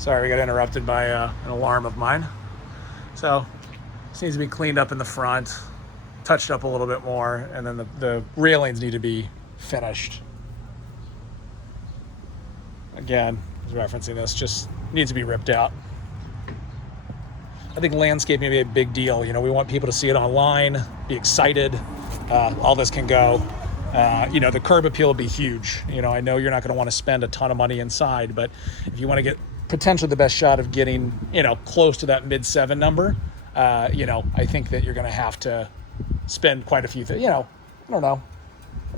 Sorry, we got interrupted by an alarm of mine. So this needs to be cleaned up in the front, touched up a little bit more, and then the railings need to be finished. Again, I was referencing this, just needs to be ripped out. I think landscape may be a big deal. You know, we want people to see it online, be excited. All this can go. You know, the curb appeal will be huge. You know, I know you're not going to want to spend a ton of money inside, but if you want to get potentially the best shot of getting, you know, close to that mid-7 number, you know, I think that you're going to have to spend quite a few things. You know, I don't know,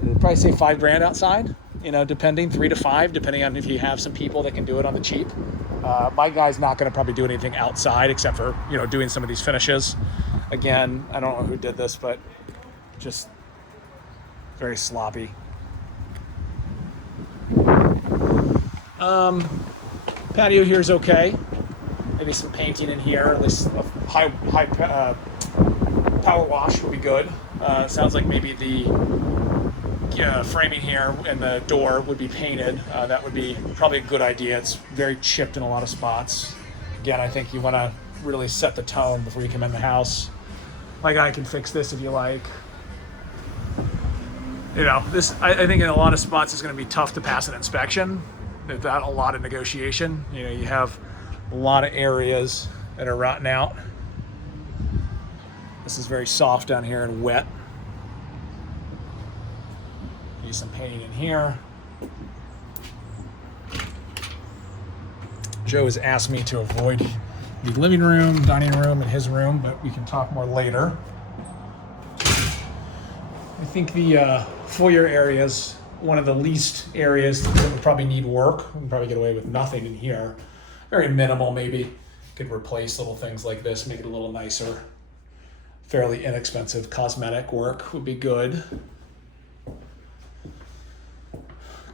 I'd probably say $5,000 outside, you know, depending, 3 to 5, depending on if you have some people that can do it on the cheap. My guy's not going to probably do anything outside except for, you know, doing some of these finishes. Again, I don't know who did this, but just very sloppy. Patio here is okay. Maybe some painting in here, at least a high power wash would be good. Sounds like maybe the framing here and the door would be painted. That would be probably a good idea. It's very chipped in a lot of spots. Again, I think you want to really set the tone before you come in the house. My guy can fix this if you like. You know, this, I think in a lot of spots it's going to be tough to pass an inspection without a lot of negotiation. You know, you have a lot of areas that are rotting out. This is very soft down here and wet. Need some painting in here. Joe has asked me to avoid the living room, dining room, and his room, but we can talk more later. I think the foyer area is one of the least areas that would probably need work. We can probably get away with nothing in here. Very minimal, maybe. Could replace little things like this, make it a little nicer. Fairly inexpensive cosmetic work would be good.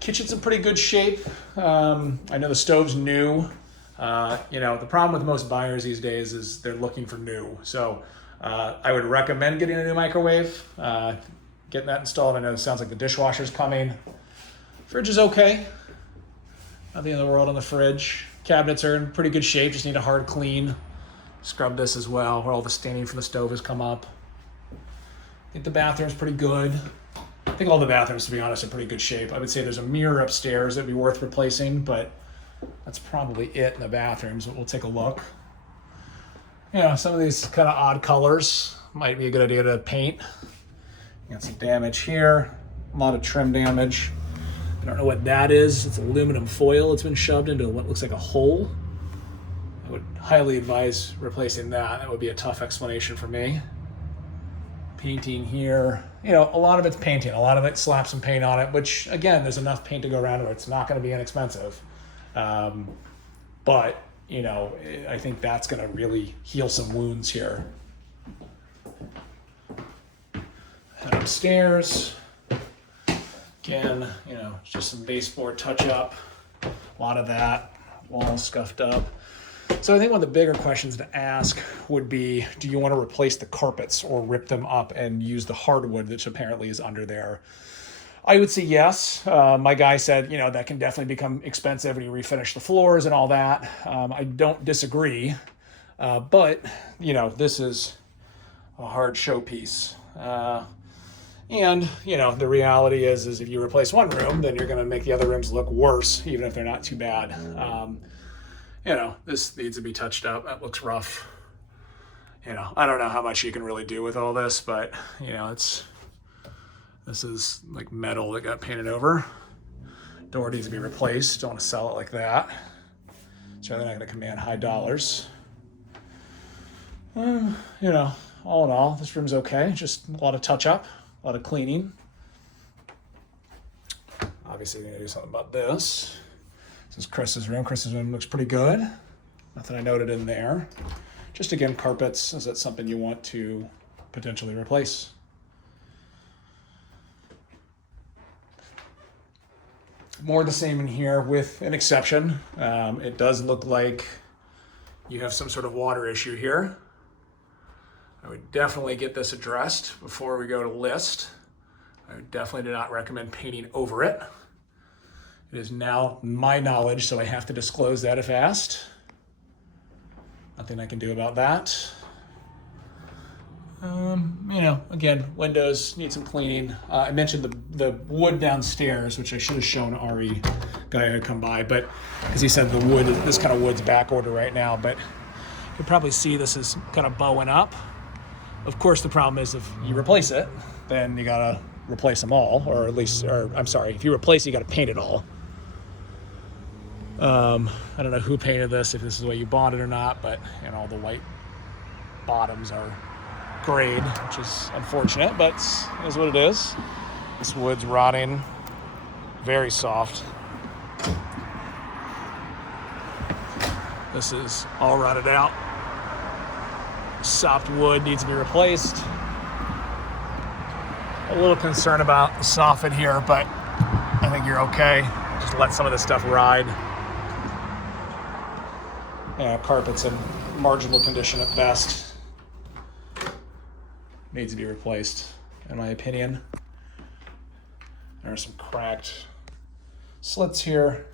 Kitchen's in pretty good shape. I know the stove's new. You know, the problem with most buyers these days is they're looking for new. So I would recommend getting a new microwave. Getting that installed. I know it sounds like the dishwasher's coming. Fridge is okay. Nothing in the world on the fridge. Cabinets are in pretty good shape, just need a hard clean. Scrub this as well, where all the staining from the stove has come up. I think the bathroom's pretty good. I think all the bathrooms, to be honest, are pretty good shape. I would say there's a mirror upstairs that'd be worth replacing, but that's probably it in the bathrooms, but we'll take a look. You know, some of these kind of odd colors might be a good idea to paint. Got some damage here, a lot of trim damage. I don't know what that is. It's aluminum foil. It's been shoved into what looks like a hole. I would highly advise replacing that. That would be a tough explanation for me. Painting here. You know, a lot of it's painting. A lot of it slaps some paint on it, which, again, there's enough paint to go around where it's not going to be inexpensive. But, you know, I think that's going to really heal some wounds here. Head upstairs. Again, you know, just some baseboard touch up. A lot of that. Walls scuffed up. So I think one of the bigger questions to ask would be, do you want to replace the carpets or rip them up and use the hardwood that apparently is under there? I would say yes. My guy said, you know, that can definitely become expensive when you refinish the floors and all that. I don't disagree. But, you know, this is a hard showpiece. And, you know, the reality is if you replace one room, then you're going to make the other rooms look worse, even if they're not too bad. You know, this needs to be touched up. That looks rough. You know, I don't know how much you can really do with all this, but, you know, this is like metal that got painted over. Door needs to be replaced. Don't want to sell it like that. Certainly not going to command high dollars. You know, all in all, this room's okay. Just a lot of touch up. A lot of cleaning. Obviously, we're going to do something about this. This is Chris's room. Chris's room looks pretty good. Nothing I noted in there. Just again, carpets. Is that something you want to potentially replace? More the same in here with an exception. It does look like you have some sort of water issue here. I would definitely get this addressed before we go to list. I would definitely do not recommend painting over it. It is now my knowledge, so I have to disclose that if asked, Nothing I can do about that. You know, again, windows need some cleaning. I mentioned the wood downstairs, which I should have shown Ari, guy who had come by, but because he said the wood, this kind of wood's back order right now, but you probably see this is kind of bowing up. Of course, the problem is if you replace it, then you gotta replace them all, or at least, or I'm sorry, if you replace it, you gotta paint it all. I don't know who painted this, if this is the way you bought it or not, but you know, the white bottoms are grade, which is unfortunate, but it is what it is. This wood's rotting, very soft. This is all rotted out. Soft wood needs to be replaced. A little concerned about the soffit here, but I think you're okay. Just let some of this stuff ride. Yeah, carpet's in marginal condition at best. Needs to be replaced, in my opinion. There are some cracked slits here.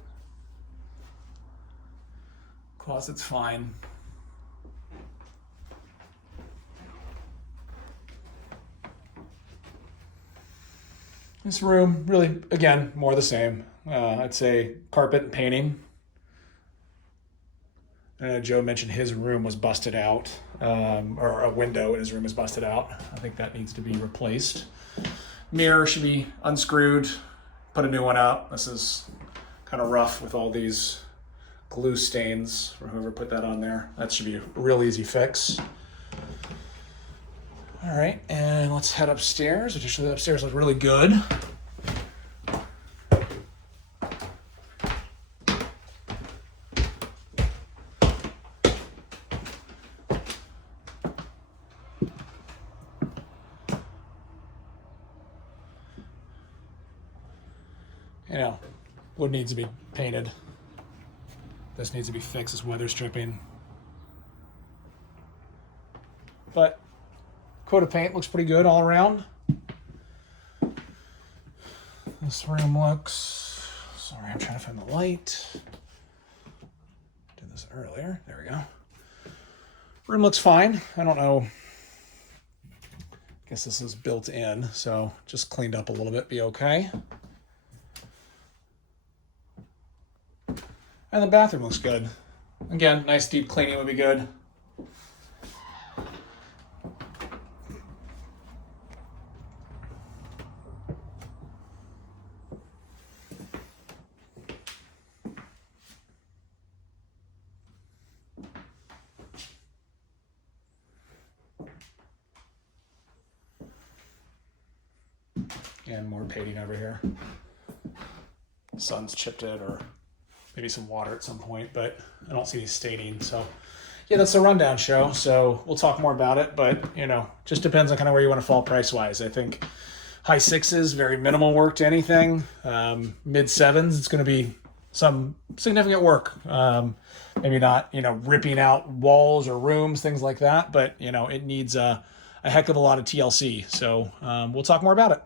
Closet's fine. This room, really, again, more of the same. I'd say carpet and painting. Joe mentioned his room was busted out, or a window in his room is busted out. I think that needs to be replaced. Mirror should be unscrewed, put a new one up. This is kind of rough with all these glue stains for whoever put that on there. That should be a real easy fix. All right, and let's head upstairs. Additionally, the upstairs looks really good. You know, wood needs to be painted. This needs to be fixed, this weather stripping. But coat of paint looks pretty good all around. This room looks, sorry, I'm trying to find the light. Did this earlier, there we go. Room looks fine. I don't know, I guess this is built in, so just cleaned up a little bit, be okay. And the bathroom looks good. Again, nice deep cleaning would be good. And more painting over here. Sun's chipped it, or maybe some water at some point, but I don't see any staining. So yeah, that's a rundown show. So we'll talk more about it, but you know, just depends on kind of where you want to fall price wise. I think high sixes, very minimal work to anything. Mid sevens, it's going to be some significant work. Maybe not, you know, ripping out walls or rooms, things like that, but you know, it needs a heck of a lot of TLC. So we'll talk more about it.